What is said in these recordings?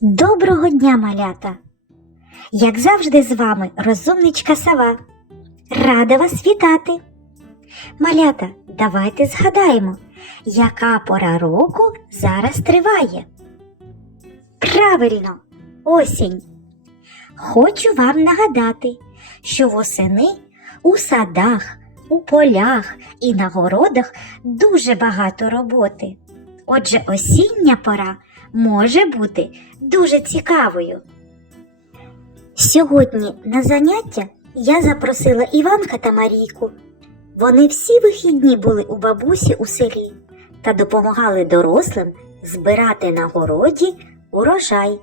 Доброго дня, малята! Як завжди, з вами розумничка сова. Рада вас вітати. Малята, давайте згадаємо, яка пора року зараз триває. Правильно, осінь. Хочу вам нагадати, що восени у садах, у полях і на городах дуже багато роботи. Отже, осіння пора може бути дуже цікавою. Сьогодні на заняття я запросила Іванка та Марійку. Вони всі вихідні були у бабусі у селі та допомагали дорослим збирати на городі урожай.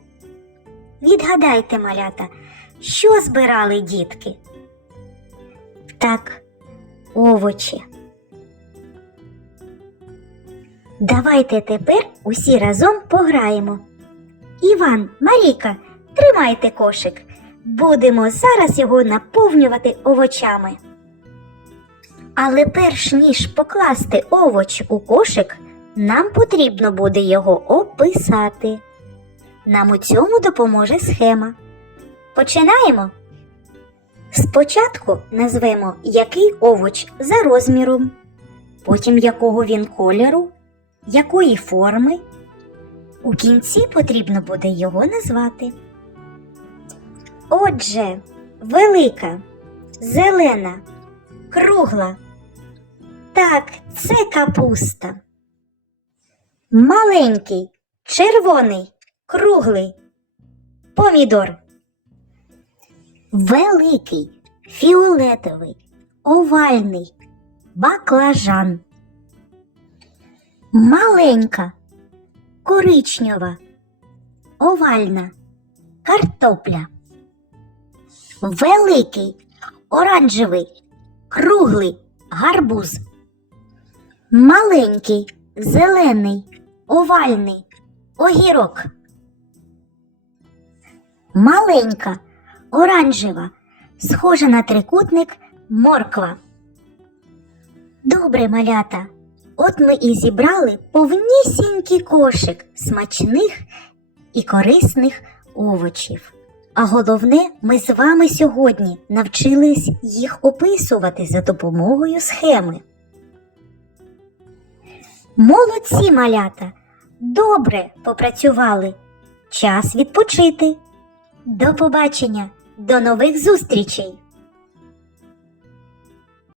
Відгадайте, малята, що збирали дітки? Так, овочі. Давайте тепер усі разом пограємо. Іван, Марійка, тримайте кошик. Будемо зараз його наповнювати овочами. Але перш ніж покласти овоч у кошик, нам потрібно буде його описати. Нам у цьому допоможе схема. Починаємо. Спочатку назвемо, який овоч за розміром, потім якого він кольору, якої форми. У кінці потрібно буде його назвати. Отже, велика, зелена, кругла. Так, це капуста. Маленький, червоний, круглий. Помідор. Великий, фіолетовий, овальний, баклажан. Маленька, коричнева, овальна, картопля. Великий, оранжевий, круглий, гарбуз. Маленький, зелений, овальний, огірок. Маленька, оранжева, схожа на трикутник морква. Добре, малята. От ми і зібрали повнісінький кошик смачних і корисних овочів. А головне, ми з вами сьогодні навчились їх описувати за допомогою схеми. Молодці малята! Добре попрацювали. Час відпочити. До побачення, до нових зустрічей!